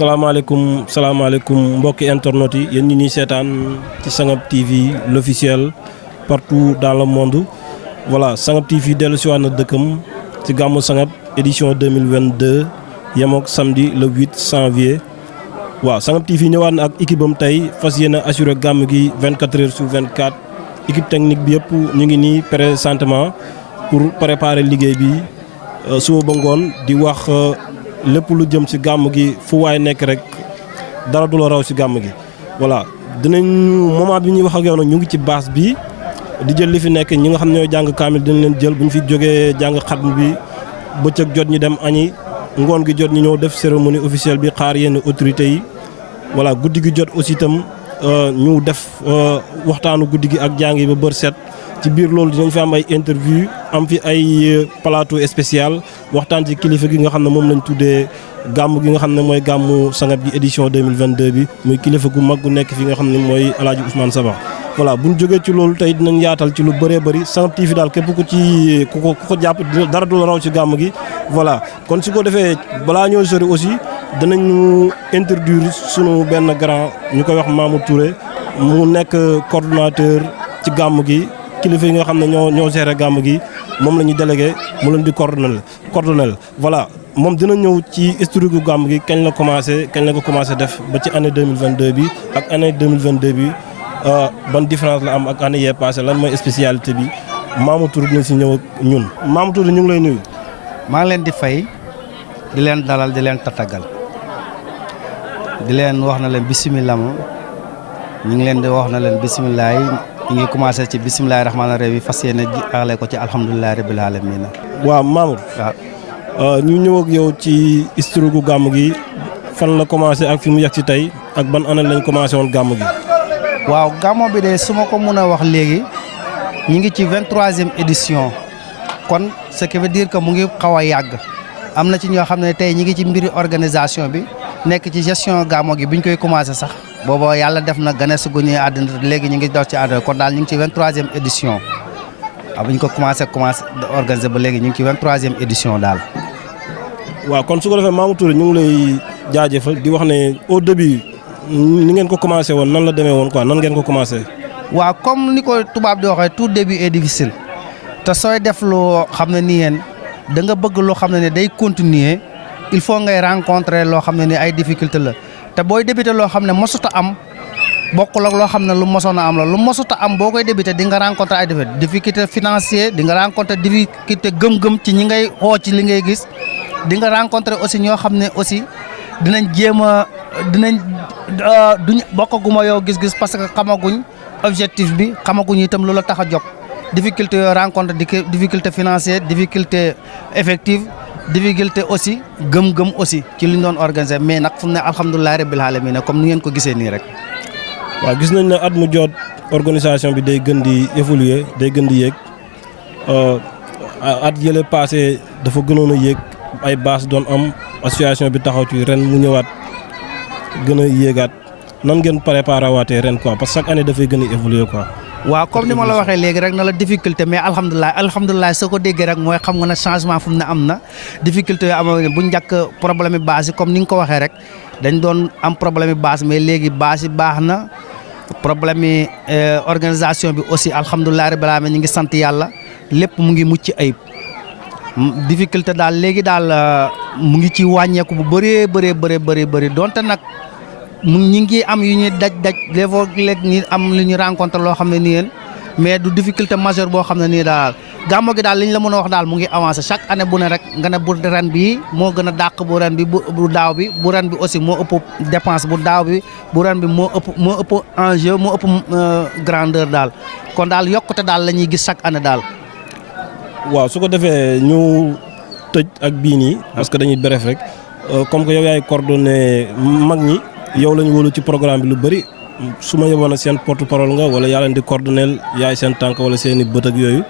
salaamaaleykum mbokki internet yi yéen ñi ñuy seetaan ci Sangab TV l'officiel partout dans le monde voilà Sangab TV dellu si waat na dëkkam ci gàmmu Sangab édition 2022 yemook samedi le 8 janvier waaw Sangab TV ñëwaat na ak équipe am tey fas yéene assuré gàmm gi 24 heures sur 24 équipe technique bi yëpp ñu ngi nii présentement pour préparer liggéey bi suba ba ngoon di wax lépp lu jëm ci gàmm gi fu waay nekk rek dara du la raw ci gàmm gi voilà dinañ moment bi ñuy wax ak yow nag ñu ngi ci base bi di jël li fi nekk ñi nga xam ne ñooy jàng kaamil dinañ leen jël bu ñu fi jógee jàng xatm bi bëccëg jot ñu dem añi ngoon gi jot ñu ñëw def cérémonie officielle bi xaar yenn autorités yi voilà guddi gi jot aussi itam ñu def waxtaanu guddi gi ak jàng yi ba bër set ci biir loolu dinañ fi am ay interview am fi ay plateau spécial waxtaan ci kilifa gi nga xam ne moom lañ tuddee gàmm gi nga xam ne mooy gàmmu Sangab gi édition 2022 bi muy kilifa gu mag gu nekk fi nga xam ne mooy El Hadj Ousmane Sabax voilà bu ñu jógee ci loolu tey dinañ yaatal ci lu bëree bëri Sangab TV daal képp ku ko jàpp dara du la raw ci gàmm gi voilà kon su ko defee balaa ñoo sori aussi danañu introduire sunu benn grand ñu koy wax Mamour Touré mu nekk coordonnateur ci gàmm gi kilifa yi nga xam ne ñoo géré gàmm gi moom la ñuy délégué mu leen di coordonnel voilà moom dina ñëw ci historique gu gàmm gi kañ la ko commencé def ba ci année 2022 bi ak année 2022 bi ban différence la am ak année yee passé lan mooy spécialité bi Mamour Touré dina si ñëw ak ñun. Mamour Touré ñu ngi lay nuyu. maa ngi leen di fay di leen dalal di leen tatagal di leen wax na leen bisimilah ñu ngi leen di wax na leen bisimilah yi ñu ngi commencé ci bisimilah rahmaani rahiim yi fas yéene jaarale ko ci alhamdulilah rabil aalamiina. waaw Mamour. waaw ñu ñëw ak yow ci historique gu gàmm gi fan la commencé ak fi mu yegg si tey ak ban année lañ commencé woon gàmm gi. waaw gàmmo bi de su ma ko mën a wax léegi ñu ngi ci 23e édition kon ce qui veut dire que mu ngi xaw a yàgg am na ci ñoo xam ne tey ñi ngi ci mbiri organisation bi nekk ci gestion gàmmo gi bi ñu koy commencé sax booba yàlla def na gane su gu ñuy àddina léegi ñu ngi dox ci àddina kon daal ñu ngi ci 23e édition waaw bu ñu ko commencé organiser ba léegi ñu ngi ci 23e édition daal. waaw kon su ko defee Mamour Touré ñu ngi lay jaajëfal di wax ne au début ni ngeen ko commencé woon nan la demee woon quoi nan ngeen ko commencé. waaw comme ni ko tubaab di waxee tout début est difficile te sooy def loo xam ne nii yéen da nga bëgg loo xam ne day continuer il faut ngay rencontrer loo xam ne ni ay difficulté la te booy débuté loo xam ne mosut a am bokkul ak loo xam ne lu mosoon a am la lu mosut a am boo koy débuté di nga rencontrer ay difficulté financier di nga rencontrer difficulté gëm-gëm ci ñi ngay xoo ci li ngay gis di nga rencontrer aussi ñoo xam ne aussi dinañ jéem a duñ bokkaguma yow gis-gis parce que xamaguñ objectif bi xamaguñ itam lu la tax a jóg difficulté yoo rencontre difficulté financière difficulté effective difficulté aussi gëm-gëm aussi ci li ñu doon organiser mais nag fu mu ne alhamdulilah rabbil alamin comme ni ngeen ko gisee nii rek. waaw gis nañ ne at mu jot organisation bi day gën di évoluer day gën di yéeg at yële passé dafa gënoon a yéeg ay base doon am association bi taxaw ci ren mu ñëwaat gën a yéegaat nan ngeen préparé waatee ren quoi parce que chaque année dafay gën a évoluer quoi. waaw comme ni ma la waxee léegi rek na la difficulté mais alhamdulilah soo ko déggee rek mooy xam nga ne changement fu mu ne am na difficulté yoo am bu njëkk problème yi base yi comme ni nga ko waxee rek dañ doon am problème yi base mais léegi base yi baax na problème yi organisation bi aussi alhamdulilah rabbil alamin ñu ngi sant yàlla lépp mu ngi mucc ayib difficulté daal léegi daal mu ngi ci wàññeeku bu bëree donte nag ñi ngi am yu ñuy daj léeg ñi am lu ñu rencontre loo xam ne nii yéen mais du difficulté majeure boo xam ne nii daal gàmmo gi daal li ñu la mën a wax daal mu ngi avancé chaque année bu ne rek nga ne bu ren bi moo gën a dàq bu ren bi bu daaw bi bu ren bi aussi moo ëpp dépense bu daaw bi bu ren bi moo ëpp enjeu moo ëpp grandeur daal kon daal yokkute daal la ñuy gis chaque année daal. waaw su ko defee ñu tëj ak bii nii parce que dañuy bref rek comme que yow yaay coordonné mag ñi yow lañu wóolu ci programme bi lu bëri su ma yeboon seen porte parole nga wala yaa leen di coordonné yaay seen tànk wala seen i bët ak yooyu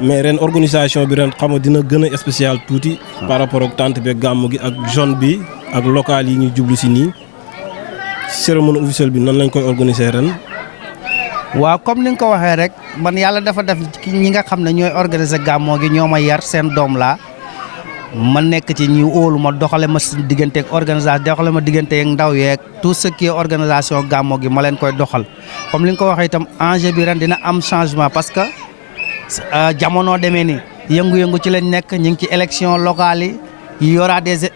mais ren organisation bi ren xam nga dina gën a spécial tuuti par rapport ak tante bi gàmm gi ak zone bi ak local yi ñuy jublu si nii cérémonie officielle bi nan lañ koy organiser ren. waaw comme ni nga ko waxee rek man yàlla dafa def ñi nga xam ne ñooy organiser gàmmoo gi ñoo ma yar seen doom laa ma nekk ci ñi óolu ma doxale ma digganteeg organisation doxale ma digganteeg ndaw yeeg tout ce qui est organisation gàmmo gi ma leen koy doxal comme li nga ko waxee itam enjeu bi ren dina am changement parce que jamono demee ni yëngu-yëngu ci lañ nekk ñu ngi ci élection locale yi y aura des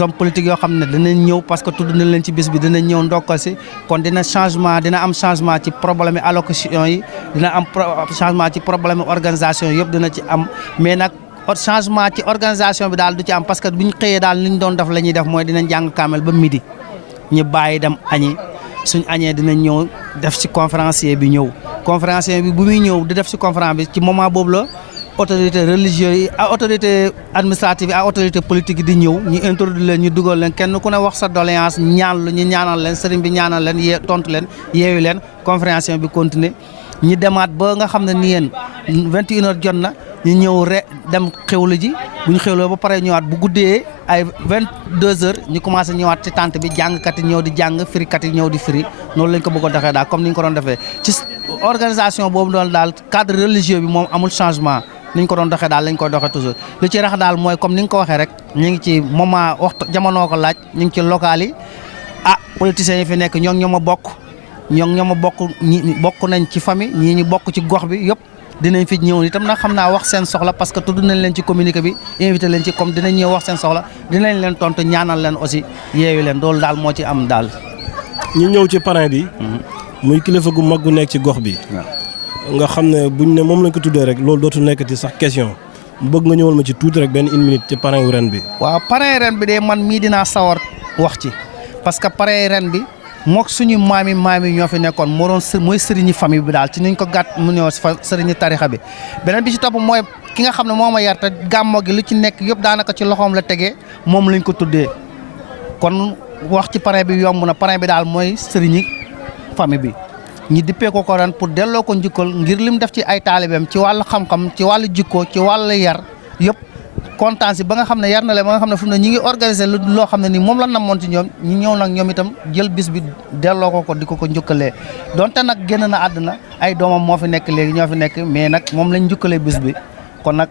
hommes politiques yoo xam ne dinañ ñëw parce que tudd nañ leen ci bis bi dinañ ñëw ndokkal si kon dina am changement ci problème yi allocation yi dina am changement ci problème organisation yëpp dina ci am mais nag changement ci organisation bi daal du ci am parce que bu ñu xëyee daal li ñu doon def la ñuy def mooy dinañ jàng kaamel ba midi ñu bàyyi dem añi suñ añee dinañ ñëw def ci conférencier bi ñëw conférencier bi bu muy ñëw di def ci conférence bi ci moment boobu la autorité religieuse yi ak autorité administrative yi ak autorité politique yi di ñëw ñu introduire leen ñu dugal leen kenn ku ne wax sa doléance ñaan lu ñu ñaanal leen sëriñ bi ñaanal leen tontu leen yeewu leen conférencier bi continuer ñi demaat ba nga xam ne ni yéen 21h jot na ñu ñëw dem xewlu ji bu ñu xewloo ba pare ñëwaat bu guddee ay 22h ñu commencé ñëwaat ci tente bi jàngkat yi ñëw di jàng firikat yi ñëw di firi noonu lañ ko bëgg a doxee daal comme ni ñu ko doon defee ci organisation boobu doon daal cadre religieux bi moom amul changement ni ñu ko doon doxee daal lañ koy doxee toujours li ci rax daal mooy comme ni nga ko waxee rek ñu ngi ci moment waxtu jamono ko laaj ñu ngi ci local yi politiciens yi fi nekk ñoo ma bokk ñi bokk nañ ci famille ñii ñu bokk ci gox bi yëpp dinañ fi ñëw itam nag xam naa wax seen soxla parce que tudd nañ leen ci communiqué bi invité leen ci comme dinañ ñëw wax seen soxla dinañ leen tontu ñaanal leen aussi yeewu leen loolu daal moo ci am daal. ñu ñëw ci parrain bi. muy kilifa gu mag gu nekk ci gox bi. nga xam ne buñ ne moom lañ ko tuddee rek loolu dootu nekkati sax question bëgg nga ñëwal ma ci tuuti rek benn une minute ci parrain wu ren bi. waaw parrain ren bi de man mii dinaa sawar wax ci parce que parrain ren bi. mook suñu maam yi ñoo fi nekkoon moo doon mooy sëriñi famille bi daal ci niñ ko gàtt mu ñëw sëriñi tarixa bi beneen bi ci topp mooy ki nga xam ne moo ma yar te gàmmo gi lu ci nekk yëpp daanaka ci loxoom la tegee moom lañ ko tuddee kon wax ci parrain bi yomb na parrain bi daal mooy sëriñi famille bi ñi dippee ko ren pour delloo ko njukkal ngir lim def ci ay taalibeem ci wàllu xam-xam ci wàllu jikko ci wàllu yar yëpp kontaan si ba nga xam ne yar na leen ba nga xam ne fu mu ne ñi ngi organiser loo xam ne nii moom la namoon ci ñoom ñu ñëw nag ñoom itam jël bis bi delloo ko di ko njukkalee donte nag génn na àdduna ay doomam moo fi nekk léegi ñoo fi nekk mais nag moom lañ njukkalee bis bi kon nag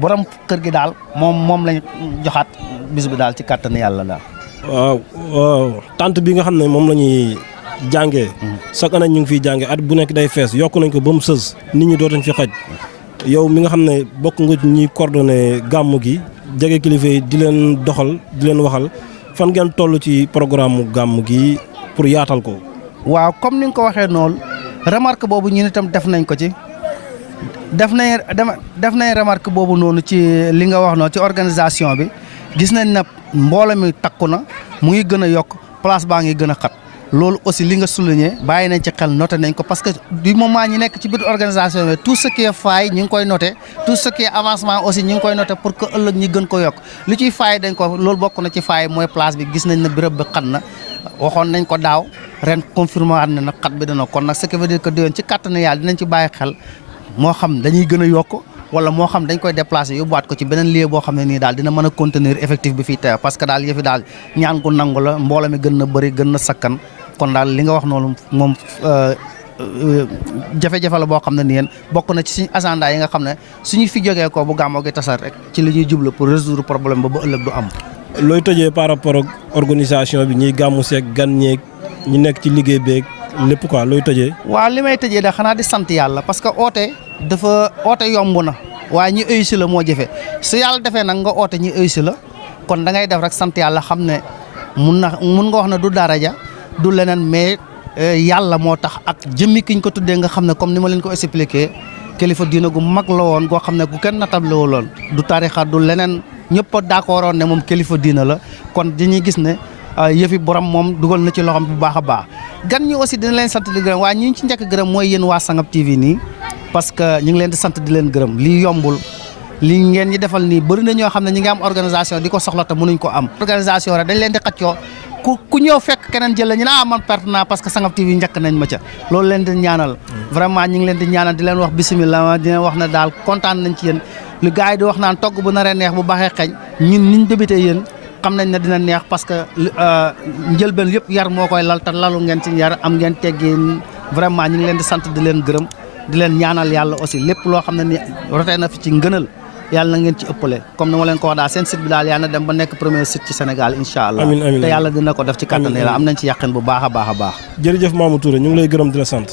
borom kër gi daal moom lañ joxaat bis bi daal ci kàttan yàlla daal. waaw tant bi nga xam ne moom la ñuy jàngee. chaque année ñu ngi fiy jàngee at bu nekk day fees yokk nañ ko ba mu sës nit ñi dootuñ fi xaj. yow mi nga xam ne bokk nga ci ñuy coordonné gàmmu gi jege kilifa yi di leen doxal di leen waxal fan ngeen toll ci programme gàmmu gi pour yaatal ko. waaw comme ni nga ko waxee noonu remarque boobu ñun itam def nañ ko ci def nañ remarque boobu noonu ci li nga wax noonu ci organisation bi gis nañ na mbooloo mi takku na mu ngi gën a yokk place baa ngi gën a xat. loolu aussi li nga souligné bàyyi nañ ci xel noté nañ ko parce que du moment ñi nekk ci biir organisation bi tout ce qui est faille ñu ngi koy noté tout ce qui est avancement aussi ñu ngi koy noté pour que ëllëg ñi gën ko yokk li ciy faille dañ ko loolu bokk na ci faille mooy place bi gis nañ ne béréb bi xat na waxoon nañ ko daaw ren confirmé waat na nag xat bi dana kon nag ce qui veut dire que déwén ci kàttanu yàlla dinañ ci bàyyi xel moo xam dañuy gën a yokk wala moo xam dañ koy déplacer yóbbuwaat ko ci beneen lieu boo xam ne nii daal dina mën a contenir effectif bi fii teew parce que daal yëfi daal ñaan gu nangu la mbooloo mi gën na bëri gën na sakkan kon daal li nga wax noonu moom jafe-jafe la boo xam ne ni yéen bokk na ci suñu agenda yi nga xam ne suñu fi jógee ko bu gàmmoo gi tasar rek ci li ñuy jublu pour résoudre problème ba ëllëg du am. looy tëjee par rapport ak organisation bi ñuy gàmmu seeg gan ñeeg ñi nekk ci liggéey beeg lépp quoi looy tëjee. waaw li may tëjee da xanaa di sant yàlla parce que oote yomb na waaye ñi réussi la moo jafe su yàlla defee nag nga oote ñi réussi la kon da ngay def rek sant yàlla xam ne mun nga wax ne du daraja du leneen mais yàlla moo tax ak jëmmi kiñ ko tuddee nga xam ne comme ni ma leen ko expliqué kilifa diina gu mag la woon goo xam ne ku kenn natable woon du tarixa du leneen ñëpp a d'accord woon ne moom kilifa diina la kon dañuy gis ne yëfi borom moom dugal na ci loxoom bu baax a baax gan ñi aussi dina leen sant di gërëm waaye ñi ci njëkk gërëm mooy yéen waa Sangap TV nii parce que ñu ngi leen di sant di leen gërëm lii yombul lii ngeen ñi defal nii bëri na ñoo xam ne ñi ngi am organisation di ko soxla te mënuñ ko am organisation rek dañ leen di xaccoo ku ñëw fekk keneen jël la ñu man perte naa parce que Sangap TV njëkk nañ ma ca loolu leen di ñaanal vraiment ñu ngi leen di ñaanal di leen wax bisimilah di leen wax ne daal kontaan nañ ci yéen lu gars yi di wax naan togg bu naree neex bu baaxee xeeñ ñun niñ débuté yéen xam nañ ne dina neex parce que njëlbeen yëpp yar moo koy lal te lalu ngeen ci yar am ngeen teggin vraiment ñu ngi leen di sant di leen gërëm di leen ñaanal yàlla aussi lépp loo xam ne ni rotee na fi ci ngënal yàlla na ngeen ci ëppale comme ni ma leen ko wax daal seen site bi daal yàlla na dem ba nekk premier site ci Sénégal incha allah. amiin amiin te yàlla dina ko def ci kàttan la am nañ ci yàqin bu baax a baax a baax. jërëjëf Mamou Touré ñu ngi lay gërëm di la sant.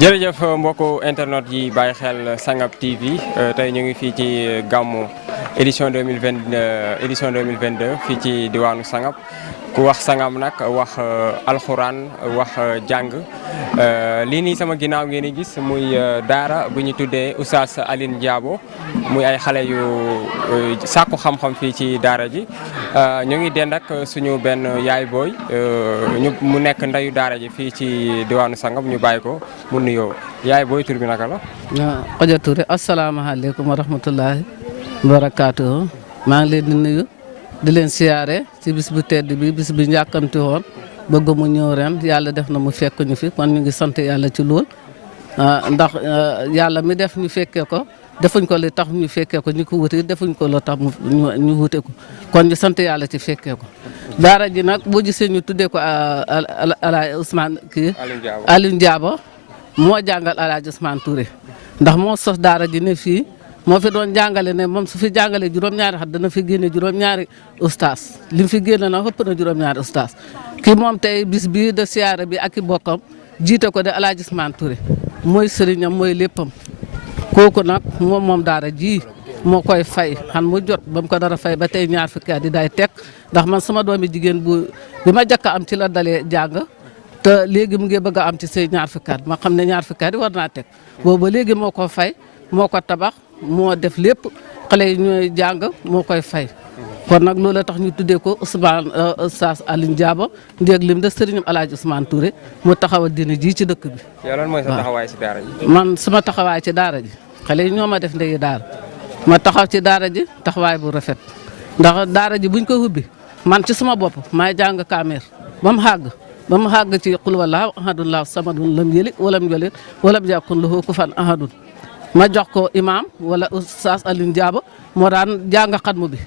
jërëjëf mbokku internet yi bàyyi xel Sangap TV tey ñu ngi fii ci gàmmu édition 2022 fii ci diwaanu Sangap ku wax Sangap nag wax alxuraan wax jàng lii nii sama ginnaaw ngeen di gis muy daara bu ñu tuddee Oustaz Alioune Diabo muy ay xale yu sàkku xam-xam fii ci daara ji ñu ngi dend ak suñu benn yaay booy mu nekk ndeyu daara ji fii ci diwaanu Sangap ñu bàyyi ko mu nuyoo yaay booy tur bi naka la. Khoudia Touré asalaamaaleykum wa rahmatulahi wa barakaatuhu maa ngi leen di nuyu di leen siyaare ci bis bu tedd bi bis bi njàkkamti woon bëgg mu ñëw ren yàlla def na mu fekk ñu fi kon ñu ngi sant yàlla ci lool ndax yàlla mi def ñu fekkee ko defuñ ko li tax ñu fekkee ko ñu ko wuti defuñ ko lu tax ñu wute ko kon ñu sant yàlla ci fekkee ko daara ji nag boo gisee ñu tuddee ko Alaaji Ousmane kii Alioune Diabo moo jàngal Alaaji Ousmane Touré ndax moo sos daara ji ne fii moo fi doon jàngale ne moom su fi jàngalee juróom-ñaari xat dana fi génne juróom-ñaari ustaas li mu fi génne na ëpp na juróom-ñaari ustaas kii moom tey bis bii de siyaare bi ak i bokkam jiite ko de Alaaji Ousmane Touré mooy sëriñam mooy léppam kooku nag moom daara ji moo koy fay xan mu jot ba mu ko dara fay ba tey ñaar fukki at di day teg ndax man sama doomi jigéen bi ma jëkk am ci la dalee jàng te léegi mu ngi bëgg a am ci say ñaar fukki at ma xam ne ñaar fukki at yi war naa teg boobu léegi moo ko fay moo ko tabax moo def lépp xale yi ñooy jàng moo koy fay kon nag loolu tax ñu tuddee ko Oustaz Alioune Diabo ndéeg lim de sëriñam Alaaji Ousmane Touré mu taxawal dina ji ci dëkk bi. yow lan mooy sa taxawaay ci daara ji. man sama taxawaay ci daara ji xale yi ñoo ma def ndeyu daara ma taxaw ci daara ji taxawaay bu rafet ndax daara ji buñ ko ubbi man ci sama bopp maay jàng kaamir ba mu xàgg ci qul wallaahu ahadun laahu samadun lam yalid walam yulad walam yakun lahu kufuwan ahadun ma jox ko imam wala Oustaz Alioune Diabo moo daan jàng xatmu bi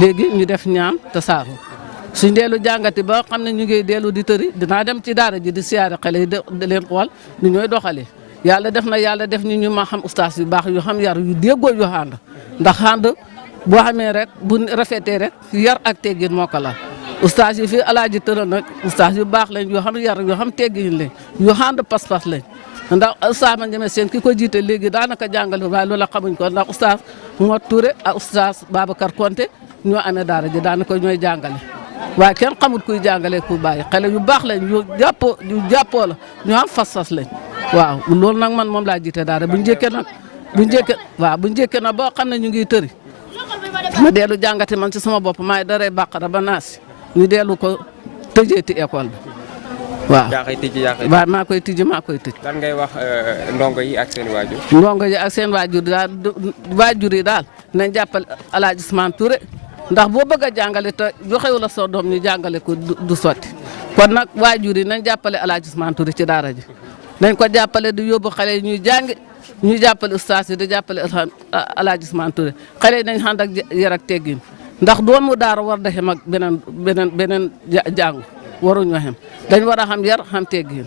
léegi ñu def ñaan te saaru suñ deelu jàngati ba xam ne ñu ngi dellu di tëri dinaa dem ci daara ji di siyaare xale yi di leen xool ni ñooy doxalee yàlla def ñu ma xam ustaas yu baax yu xam yar yu déggoo yu ànd ndax ànd boo xamee rek bu rafetee rek yar ak teggin moo ko la ustaas yi fii alaaji tëral nag ustaas yu baax lañ yoo xam yar yoo xam teggin lañ yu ànd pas-pas lañ ndax ustaas ma njëmee seen ki ko jiite léegi daanaka jàngale waaye loola xamuñ ko ndax ustaas Mor Touré ak ustaas Babacar Konté ñoo amee daara ji daanaka ñooy jàngale waaye kenn xamut kuy jàngale ku bàyyi xale yu baax lañ yu jàppoo la ñu am fas-fas lañ waaw loolu nag man moom laa jiite daara bu njëkkee nag bu njëkkee nag boo xam ne ñu ngi tëri ma dellu jàngati man ci sama bopp maay daree bàqara ba naasi ñu dellu ko tëjeeti école bi waaw. yaa koy tijji yaa koy waaw maa koy tijji maa koy tëj. lan ngay wax ndongo yi ak seen waajur. ndongo yi ak seen waajur daal waajur yi daal nañ jàppale El Hadj Ousmane Touré ndax boo bëgg a jàngale te joxewu la soo doom ñu jàngale ko du sotti kon nag waajur yi nañ jàppale El Hadj Ousmane Touré ci daara ji nañ ko jàppale di yóbbu xale yi ñuy jàngi ñuy jàppale ustaas yi di jàppale El Hadj Ousmane Touré xale yi nañ ànd ak yar ak teggin ndax doomu daara war da xem ak beneen jàngu waruñu xem dañ war a xam yar xam teggin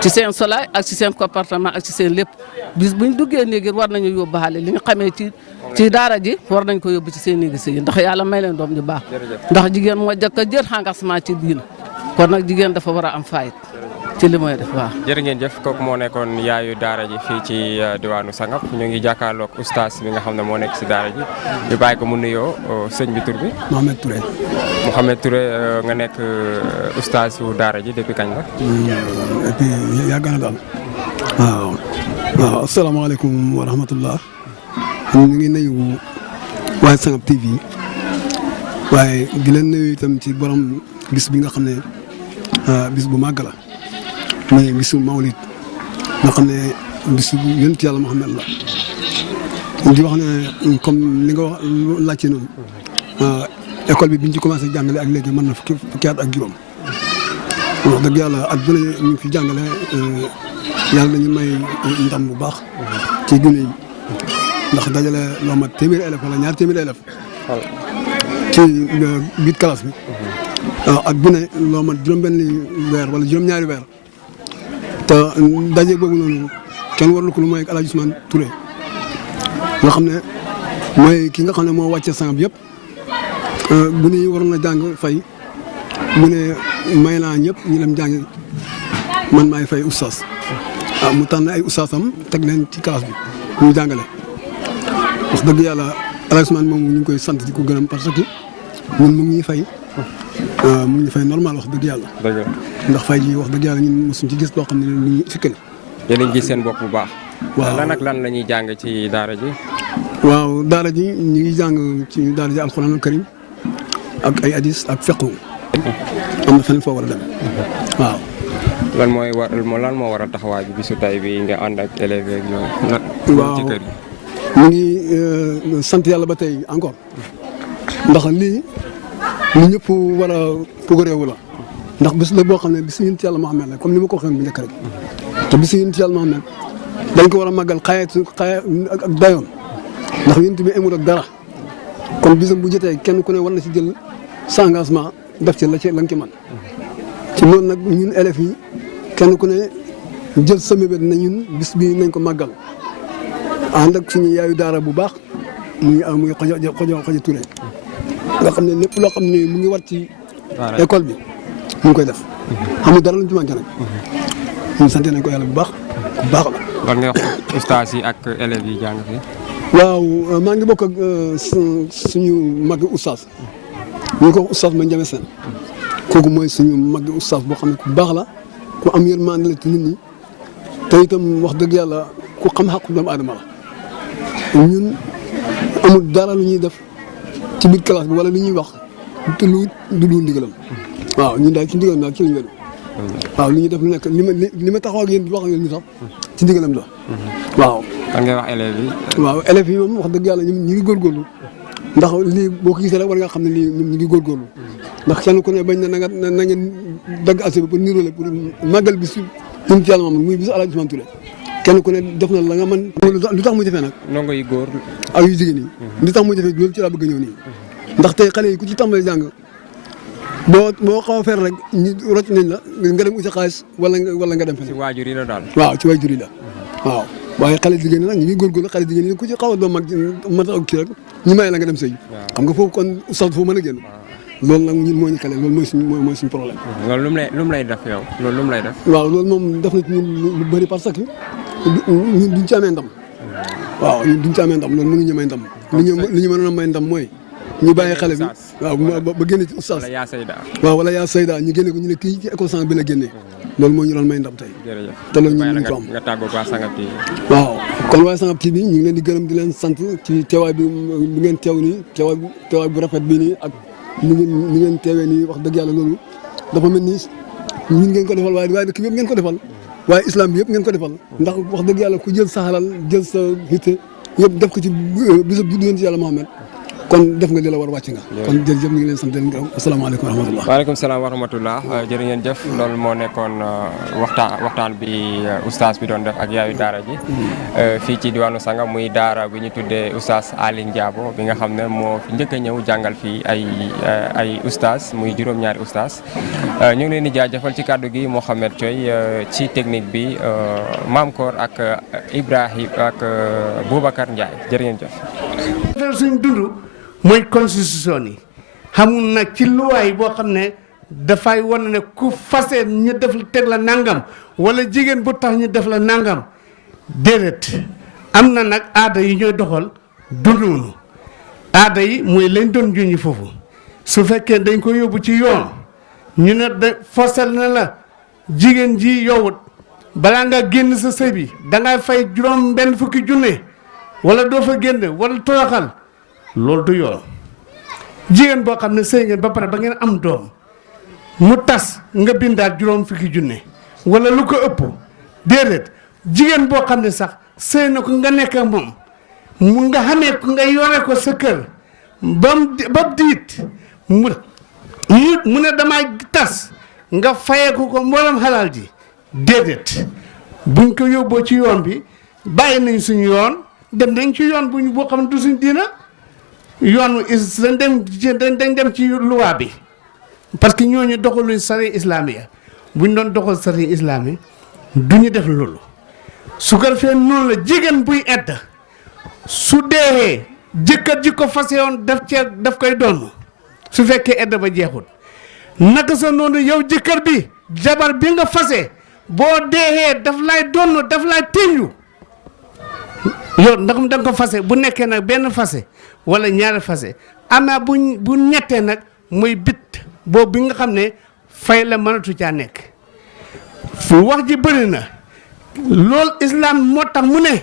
ci seen solaay ak ci seen comportement ak ci seen lépp bis buñ duggee néegi war nañu yóbbu xale li nga xamee ci daara ji war nañ ko yóbbu ci seen néegi sëy ndax yàlla may leen doom ju baax ndax jigéen moo jëkk a jël engagement ci diina kon nag jigéen dafa war a am fayit ci li mooy def waaw. jërë ngeen jëf kooku moo nekkoon yaayu daara ji fii ci diwaanu Sangap ñu ngi jàkkaarloog oustaz bi nga xam ne moo nekk si daara ji ñu bàyyi ko mu nuyoo sëñ bi tur bi. Mohamed Touré. Mohamed Touré nga nekk oustaz su daara ji depuis kañ la. et puis yàgg na daal waaw asalaamaaleykum wa rahmatullah ñu ngi nuyu waaye Sangap TV waaye di leen nuyu itam ci borom bis bi nga xam ne bis bu màgg la. muy bisu mawlid nga xam ne bisu yonent yàlla Muhammad la di wax ne comme li nga wax laajte noonu école bi biñ ci commencé jàngale ak léegi mën na fukki at ak juróom wax dëgg yàlla at bu ne ñu ngi fi jàngale yàlla nañu may ndam bu baax ci gune yi ndax dajale loo mat téeméeri élève wala ñaar téeméeri élève ci biir classe bi at bu ne loo mat juróom-benni weer wala juróom-ñaari weer te daje boobu noonu kenn warlu ko lu mooy El Hadj Ousmane Touré nga xam ne mooy ki nga xam ne moo wàccee Sangap yëpp bu ñuy waroon a jàng fay mu ne may naa ñëpp ñu dem jàngi man maay fay oustaz mu tànn ay oustazam teg leen ci classe bi ñu jàngale wax dëgg yàlla El Hadj Ousmane moom ñu ngi koy sant di ko gërëm parce que ñun mu ngi fay mu ngi fay normal wax dëgg yàlla. ndax fay ji wax dëgg yàlla ñun mosuñ ci gis loo xam ne lu ñu sikkali. yéen a ngi gis seen bopp bu baax. waaw lan ak lan la ñuy jàng ci daara ji. waaw daara ji ñu ngi jàng ci daara ji alxuraanul karim ak ay hadis ak fiqh am na fenn foo war a dem waaw. lan moo waral taxawaay bi bisu tay bi nga ànd ak élèves yeeg ñoom. waaw ci kër gi. ñu ngi sant yàlla ba tey encore ndax lii lu ñëpp war a pugareewu la ndax bis la boo xam ne bisu yonent yàlla Muhammad la comme ni ma ko waxee bu njëkk rek te bisu yonent yàlla Muhammad dañ ko war a màggal xaaya ak dayoon ndax yonent bi amul ak dara kon bisam bu jotee kenn ku ne war na ci jël sa engagement def ci la nga ci man ci loolu nag ñun élèves yi kenn ku ne jël sa mébét na ñun bis bi nañ ko màggal ànd ak suñu yaayu daara bu baax muy xojo Touré nga xam ne lépp loo xam ne mu ngi war ci école bi mu ngi koy def xamul dara luñ ci manqué nag ñun sant nañ ko yàlla bu baax la. lan ngay wax ustaas yi ak élèves yi jàng fi. waaw maa ngi bokk ak suñu mag ustaas ñu ko wax ustaas ma Ndiame Sène kooku mooy suñu mag ustaas boo xam ne ku baax la ku am yërmande la ci nit ñi te itam wax dëgg yàlla ku xam xaqu doomu aadama la ñun amul dara lu ñuy def ci biir classe bi wala lu ñuy wax te lu ndigalam waaw ñun daal ci ndigalam daal ci lañ wéru waaw li ñuy def lu nekk li ma taxaw ak yéen di wax ak yéen ñu sax ci ndigalam la waaw. kan ngay wax élèves yi. waaw élèves yi moom wax dëgg yàlla ñu ngi góorgóorlu ndax lii boo ko gisee rek war nga xam ne lii ñoom ñu ngi góorgóorlu ndax kenn ku ne bañ na ngeen dagg assez pour niróole pour màggal bis ñun ci yàlla moom muy bisu El Hadj Ousmane Touré kenn ku ne def na la nga mën. lu tax mu jafee nag. ndongo yi góor. ak yu jigéen yi. li tax mu jafee loolu ci laa bëgg a ñëw nii. ndax tey xale yi ku ci tàmbali jàng boo xaw a fer rek ñu rocc nañ la nga dem uti xaalis wala nga dem feneen. ci waajur yi la daal. waaw ci waajur yi la waaw. waaye xale jigéen ñi nag ñu ngi góorgóorlu xale jigéen ñi ku ci xaw a doon mag mat ak kii rek ñu may la nga dem sëy. xam nga foofu kon sax foofu mën a génn. loolu nag ñun moo ñu xale loolu mooy suñu problème. loolu lu mu lay def yow loolu lu mu lay def. waaw loolu moom def na ci ñun lu bëri parce que ñun duñ ci amee ndam. waaw ñun duñ ci amee ndam loolu mënuñu may ndam. li ñu mënoon a may ndam mooy. ñu bàyyi xale bi waaw ba génne ci oustaz. wala yaa sayda. waaw wala yaa sayda ñu génne ko ñu ne kii ci école Sangap bi la génnee. loolu moo ñu doon may ndam tey. jërëjëf te loolu ñu ko am nga tàggoo waa Sangap TV. waaw kon waa Sangap TV ñu ngi leen di gërëm di leen sant ci teewaay bi ngeen teew nii teewaay bu rafet bi nii ak ni ngeen teewee nii wax dëgg yàlla loolu dafa mel ni ñun ngeen ko defal waaye dëkk bi yëpp ngeen ko defal waaye islam bi yëpp ngeen ko defal ndax wax dëgg yàlla ku jël sa xalal jël sa hitte yëpp def ko ci bisab juddu yonent yàlla Muhammad kon def nga li la war wàcc nga. kon jërëjëf ñu ngi leen sant leen gërëm asalaamaaleykum wa rahmatulah. waaleykum salaam wa rahmatulah jërë ngeen jëf loolu moo nekkoon waxtaan bi oustaz bi doon def ak yaayu daara ji. fii ci diwaanu Sangap muy daara bi ñu tuddee oustaz Aline Diabo bi nga xam ne moo fi njëkk a ñëw jàngal fii ay oustaz muy juróom-ñaari oustaz. ñu ngi leen di jaajëfal ci kàddu gi Mouhamed Thioy ci technique bi Maam Koor ak Ibrahim ak Boubacar Ndiaye jërë ngeen jëf. suñ dund mooy constitution yi xamul nag ci luwaay boo xam ne dafay wane ne ku fase ñu def teg la nangam wala jigéen bu tax ñu def la nangam déedéet am na nag aada yi ñooy doxal dunduwunu aada yi mooy lañ doon juñi foofu su fekkee dañ ko yóbbu ci yoon ñu ne da forcel na la jigéen ji yowut balaa nga génn sa sëy bi dangay fay juróom benn fukki junne wala doo fa génn wala toroxal loolu du yoon jigéen boo xam ne sëy ngeen ba pare ba ngeen am doom mu tas nga bindaat juróom fukki junne wala lu ko ëpp déedéet jigéen boo xam ne sax sëy na ko nga nekk ak moom mu nga xamee ko nga yore ko sa kër ba diit mu ne damay tas nga fayeeku ko mboolem xalaal ji déedéet buñ ko yóbboo ci yoon bi bàyyi nañ suñu yoon dem nañ ci yoon buñ boo xam ne du suñ diina yoon dañ dem ci loi bi parce que ñooñu doxaluñ sari islamiya buñ doon doxal sari islami du ñu def loolu su ko defee noonu la jigéen buy edd su deexee jëkkër ji ko fase woon daf koy donn su fekkee edd ba jeexul naka sa noonu yow jëkkër bi jabar bi nga fase boo deexee daf lay donn daf lay ténju yow ndax da nga ko fase bu nekkee nag benn fase wala ñaari fase ama bu ñettee nag muy bit boobu bi nga xam ne fay la mënatu caa nekk fu wax ji bëri na loolu islam moo tax mu ne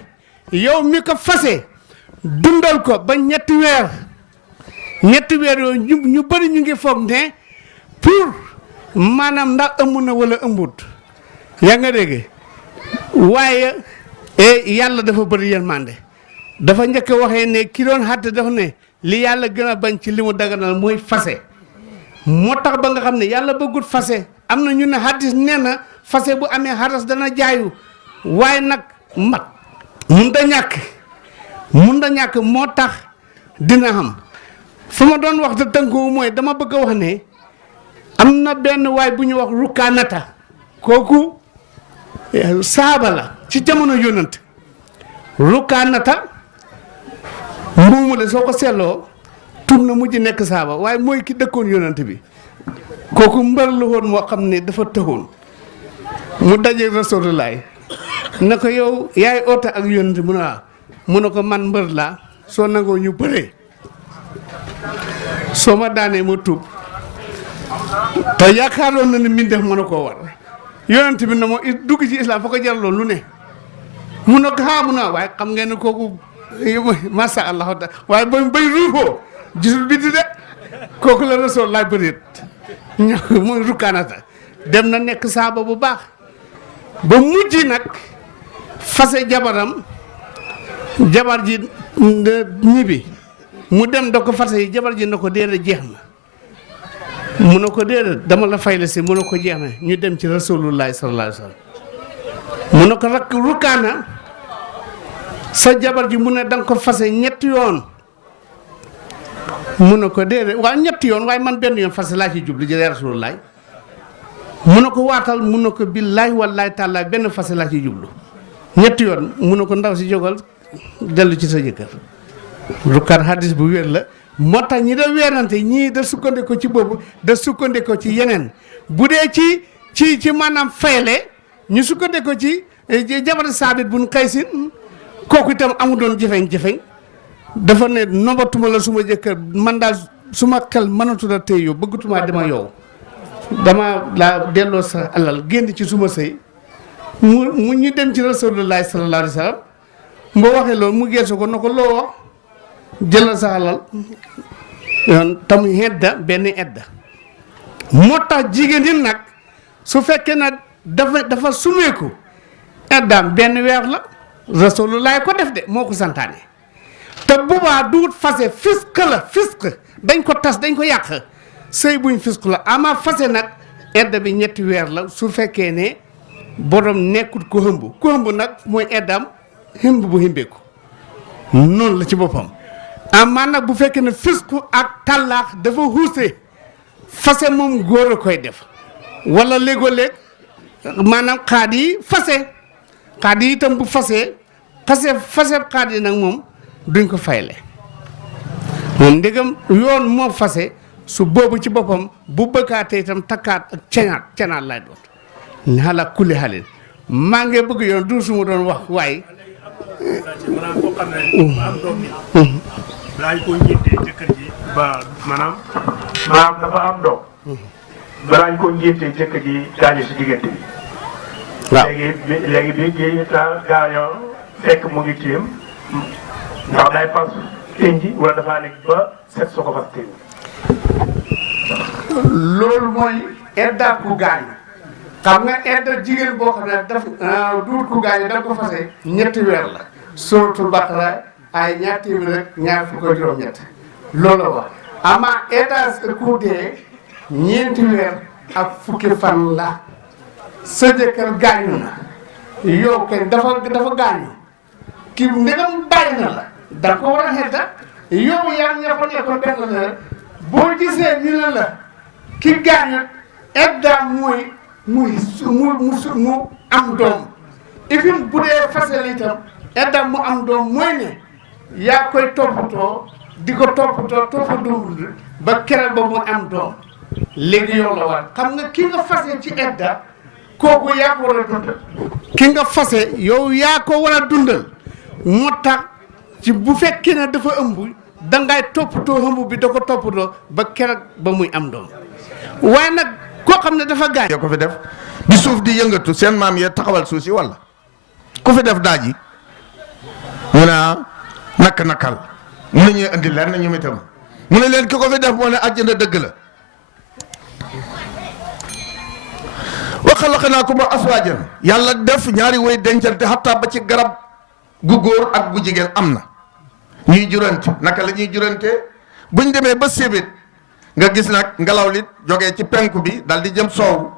yow mi ko fase dundal ko ba ñetti weer yooyu ñu bëri ñu ngi foog ne pour maanaam ndax ëmb na wala ëmbut yaa nga dégg waaye yàlla dafa bëri yërmande dafa njëkk a waxee ne ki doon xàtte dafa ne li yàlla gën a bañ ci li mu daganal mooy fase moo tax ba nga xam ne yàlla bëggut fase am na ñu ne hadis nee na fase bu amee xaras dana jaayu waaye nag mat mun da ñàkk moo tax dina xam fu ma doon wax te tënkoo mooy dama bëgg a wax ne am na benn waay bu ñu wax Rukaanata kooku saaba la ci jamono yonant Rukaanata moomu la soo ko seetloo tur na mujj nekk saaba waaye mooy ki dëkkoon yonant bi kooku mbër la woon moo xam ne dafa tëxoon mu daje Rasulullaay na ko yow yaay oote ak yonant mu ne waaw mu ne ko man mbër laa soo nangoo ñu bëree soo ma daanee ma tuub te yaakaaroon na ne mbindeef mën a koo war yonent bi na moo dugg ci islam fa ko jar loolu lu ne mun na ko xaamu na waaye xam ngeen ne kooku masha Allah waaye ba bay ruufoo gisul biti de kooku la Rasul laay bëreet ñoo mooy Rukaanata dem na nekk saaba bu baax ba mujj nag fase jabaram jabar ji ñibbi mu dem da ko fase yi jabar ji na ko déedéet jeex na mu ne ko déedéet dama la fay la si mu ne ko jeex na ñu dem ci Rasulullahi sallallahu alayhi wa sallam mu ne ko rakk Rukaana sa jabar ji mu ne danga ko fase ñetti yoon mu ne ko déedéet waaye ñetti yoon waaye man benn yoon fase laa ci jublu ji Rasulullahi mu ne ko waatal mu ne ko billaahi wallaahi taalaa benn fase laa ci jublu ñetti yoon mu ne ko ndaw si jógal dellu ci sa jëkkër Rukaan hadis bu wér la moo tax ñi da weerante ñii da sukkandiko ci boobu da sukkandiko ci yeneen bu dee ci maanaam fayle ñu sukkandiko ci jabar Saabit bun Qaysin kooku itam amu doon jëfeñ dafa ne nobatuma la suma jëkkër man daal suma xel mënatu la tey yow bëggatuma dama yow dama laa delloo sa alal génn ci suma sëy mu ñu dem ci rasulullahi sallallahu alayhi wa sallam mboo waxee loolu mu geesu ko na ko loo wax jëlal sa alal yoon tamu edda benn edda moo tax jigéen ñi nag su fekkee na dafa sumeeku eddaam benn weer la rasulullahi ko def de moo ko santaane te boobaa duut fase fisq la fisq dañ ko tas dañ ko yàq sëy buñ fisq la ama fase nag edda bi ñetti weer la su fekkee ne borom nekkut ko hëmb nag mooy eddaam hëmb bu hëmbeeku noonu la ci boppam ama nag bu fekkee ne fisq ak tallaax dafa xuuse fase moom góor a koy def wala léegoo-léeg maanaam xaad yi fase xaad yi itam bu fase xaad yi nag moom duñ ko fayle moom ndegam yoon moo fase su boobu ci boppam bu bëggaatee itam takkaat ak cenaat lay doon xala kulli xalin maa ngi bëgg yoon du su ma doon wax waaye maanaam koo xam ne am doom bi balaa ñu ko ngéntee jëkkër ji ba maanaam dafa am doom balaa ñu ko ngéntee jëkkër ji gaañu si diggante bi waaw léegi bi gi ta gaañoo fekk mu ngi tiim ndax day fas tëñ ji wala dafaa nekk ba set soo ko fas tëñ loolu mooy edda ku gaañu xam nga edda jigéen boo xam ne daf duut ku gaañu da ko fase ñetti weer la suratul baqara ay ñaar téeméer rek ñaar fukk ak juróom-ñett loolu wax ama edda ku dee ñeenti weer ak fukki fan la sa jëkkër gaañu na yow kenn dafa gaañu ki ndegam bàyyi na la da ko war a xedda yow yaa ña fa nekkoon benn la boo gisee ñu ne la ki gaañu edda mu am doom ifin bu dee fasel itam edda mu am doom mooy ne yaa koy toppatoo di ko toppatoo ba keral ba mu am doom léegi yow la war xam nga ki nga fase ci edda kooku yaa ko war a dundal ki nga fase yow yaa ko war a dundal moo tax ci bu fekkee ne dafa ëmb dangay toppatoo ëmb bi da ko toppatoo ba keroog ba muy am doom waaye nag koo xam ne dafa gaañ ko fi def bi suuf di yëngatu seen maam yee taxawal suuf si walla ku fi def daaji mu ne nakal mu ne ñuy indi leen na ñu itam mu ne leen ki ko fi def moo ne àjjana dëgg la wa xalaqnaakum azwaajan yàlla def ñaari way dencante xataa ba ci garab gu góor ak gu jigéen am na ñuy jurante naka la ñuy jurante buñ demee ba sébét nga gis nag ngelaw li jógee ci penku bi dal di jëm soow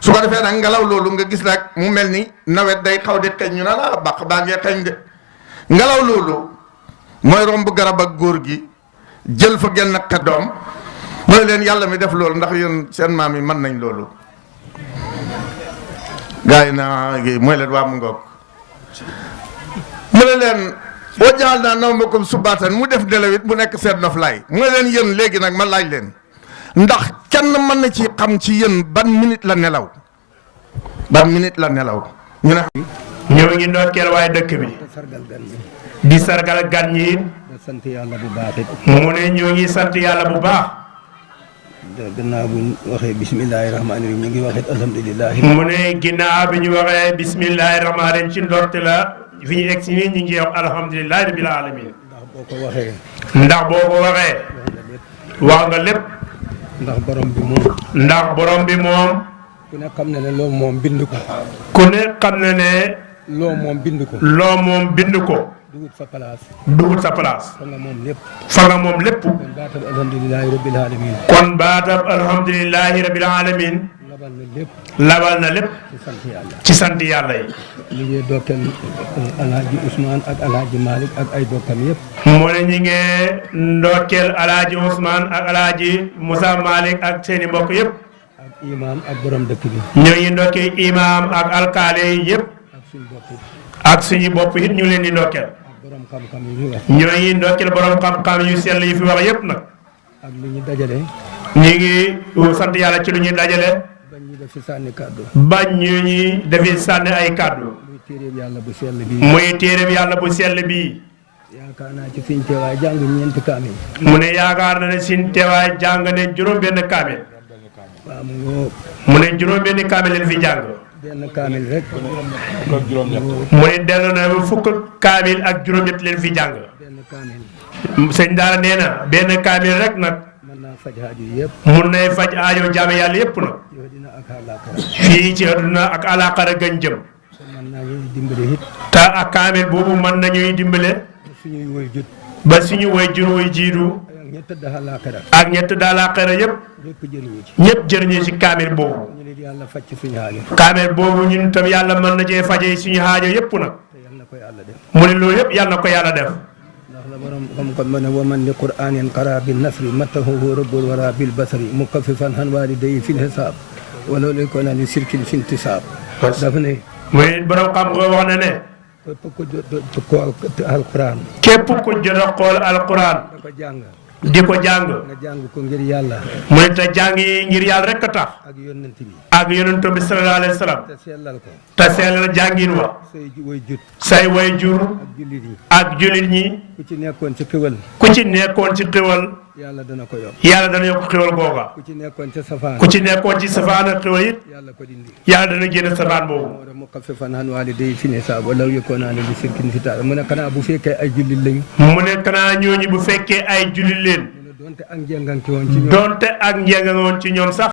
su ko defee nag ngelaw loolu nga gis nag mu mel ni nawet day xaw di xeeñ ñu ne la bàq baa ngee xeeñ de ngelaw loolu mooy romb garab ak góor gi jël fa genn ka doom mooy leen yàlla mi def loolu ndax yéen seen maam yi mën nañ loolu gars yi na mooy leen waa mu ngoog mu ne leen boo jaal naa naw ma comme subaatan mu def nelawit mu nekk seen noflaay mu ne leen yéen léegi nag ma laaj leen ndax kenn mën na ci xam ci yéen ban minute la nelaw ñu ne ñoo ngi ndokkeel waaye dëkk bi di sargal gan ñi sant yàlla bu baax it. mu ne ñoo ngi sant yàlla bu baax. gannaaw bu ñu waxee bisimilahi rahmaani rahim ñu ngi waxee alhamdulilah. mu ne ginnaaw bi ñu waxee bisimilahi rahmaani rahim ci ndorte la fi ñu egg si nii ñu ngi wax alhamdulilah rabbil alamin. ndax boo ko waxee. wax nga lépp. ndax borom bi moom. ku ne xam na ne loo moom bind ko. ku ne xam na ne. loo moom bind ko. dugut sa place. fa nga moom lépp. kon baatab alhamdulilahi rabbil alamin. labal na lépp. ci sant yàlla yi. ñu ngi dokkeel alhaji Ousmane ak alhaji Malick ak ay bokkam yëpp. mu ne ñu ngi ndokkeel alhaji Ousmane ak alhaji Moussa Malick ak seeni mbokk yëpp. ak imam ak borom dëkk bi. ñoo ngi ndokkeel imam ak alkaale yi yëpp. ak suñu bopp it ñu leen di ndokkeel. ñoo ngi ndokkeel borom xam-xam yu sell yi fi wax yëpp nag. ak lu ñu dajale. ñu ngi sant yàlla ci lu ñuy dajale. bañ ñu def fi sànni kàddu. bañ ñu ñi defi sànni ay kàddu. muy téeréb yàlla bu sell bii. muy téeréb yàlla bu sell bii. yaakaar naa ci suñ teewaay jàng ñeenti kaamil. mu ne yaakaar na ne suñ teewaay jàng ne juróom benn kaamil. waaw mu ne juróom-benni kaamil leen fi jàng. benn kaamil rek. mu ne dellu na fukk kaamil ak juróom-ñett leen fi jàng. benn kaamil. sëñ Daara nee na benn kaamil rek nag. mën naa faj aajo yëpp. mun nay faj aajo jaame yàlla yëpp nag. yow dina ak àllaaxira. fii ci àdduna ak àllaaxira gën jëm. te mën naa ñuy dimbale it. te ak kaamil boobu mën nañuy dimbale. suñuy woy jut. ba suñu way jur way jiitu. ak ñett àllaaxira. ak ñett àllaaxira yëpp. ñëpp jëriñu ci. ñëpp jëriñu ci kaamil boobu. ñu ne yàlla faj ci suñu aajo. kaamil boobu ñun tam yàlla mën na cee faje suñu aajo yëpp nag. te yal na ko yàlla def. mu ne loolu yëpp yàlla na ko yàlla def. ndax la borom xam-xam ma ne wa man li qur'anin qara bi nasri mattahu rabbul wara bil basari mukaffifan han walidayhi fil hisab wala li ko naan sirkin fi intisab. dafa ne. muy borom xam-xam wax na ne. képp ku jot ko alquran. képp ku jot a xool alquran. da ko jàng. di ko jàng. nga jàng ko ngir yàlla. mu ne te jàng yi ngir yàlla rek a tax. ak yonent bi. ak yonent bi sallallahu alayhi wa sallam. te sellal ko. te sellal jàngin wa. say way jut. say way jur. ak jullit yi. ak jullit ñi. ku ci nekkoon ci xiwal. ku ci nekkoon ci xiwal. yàlla dana ko yokk. yàlla dana yokk xiwal googa. ku ci nekkoon ci safaan. ku ci nekkoon ci safaan ak xiwal it. yàlla ko dindi. yàlla dana génn safaan boobu. moo tax mukaffifan an walidayhi fi nisaab walaw yakuuna li shirkin fi taala mu ne kanaa bu fekkee ay jullit lañu. mu ne kanaa ñooñu bu fekkee ay jullit leen. donte ak njëngan ci woon ci ñoom. donte ak njëngan woon ci ñoom sax.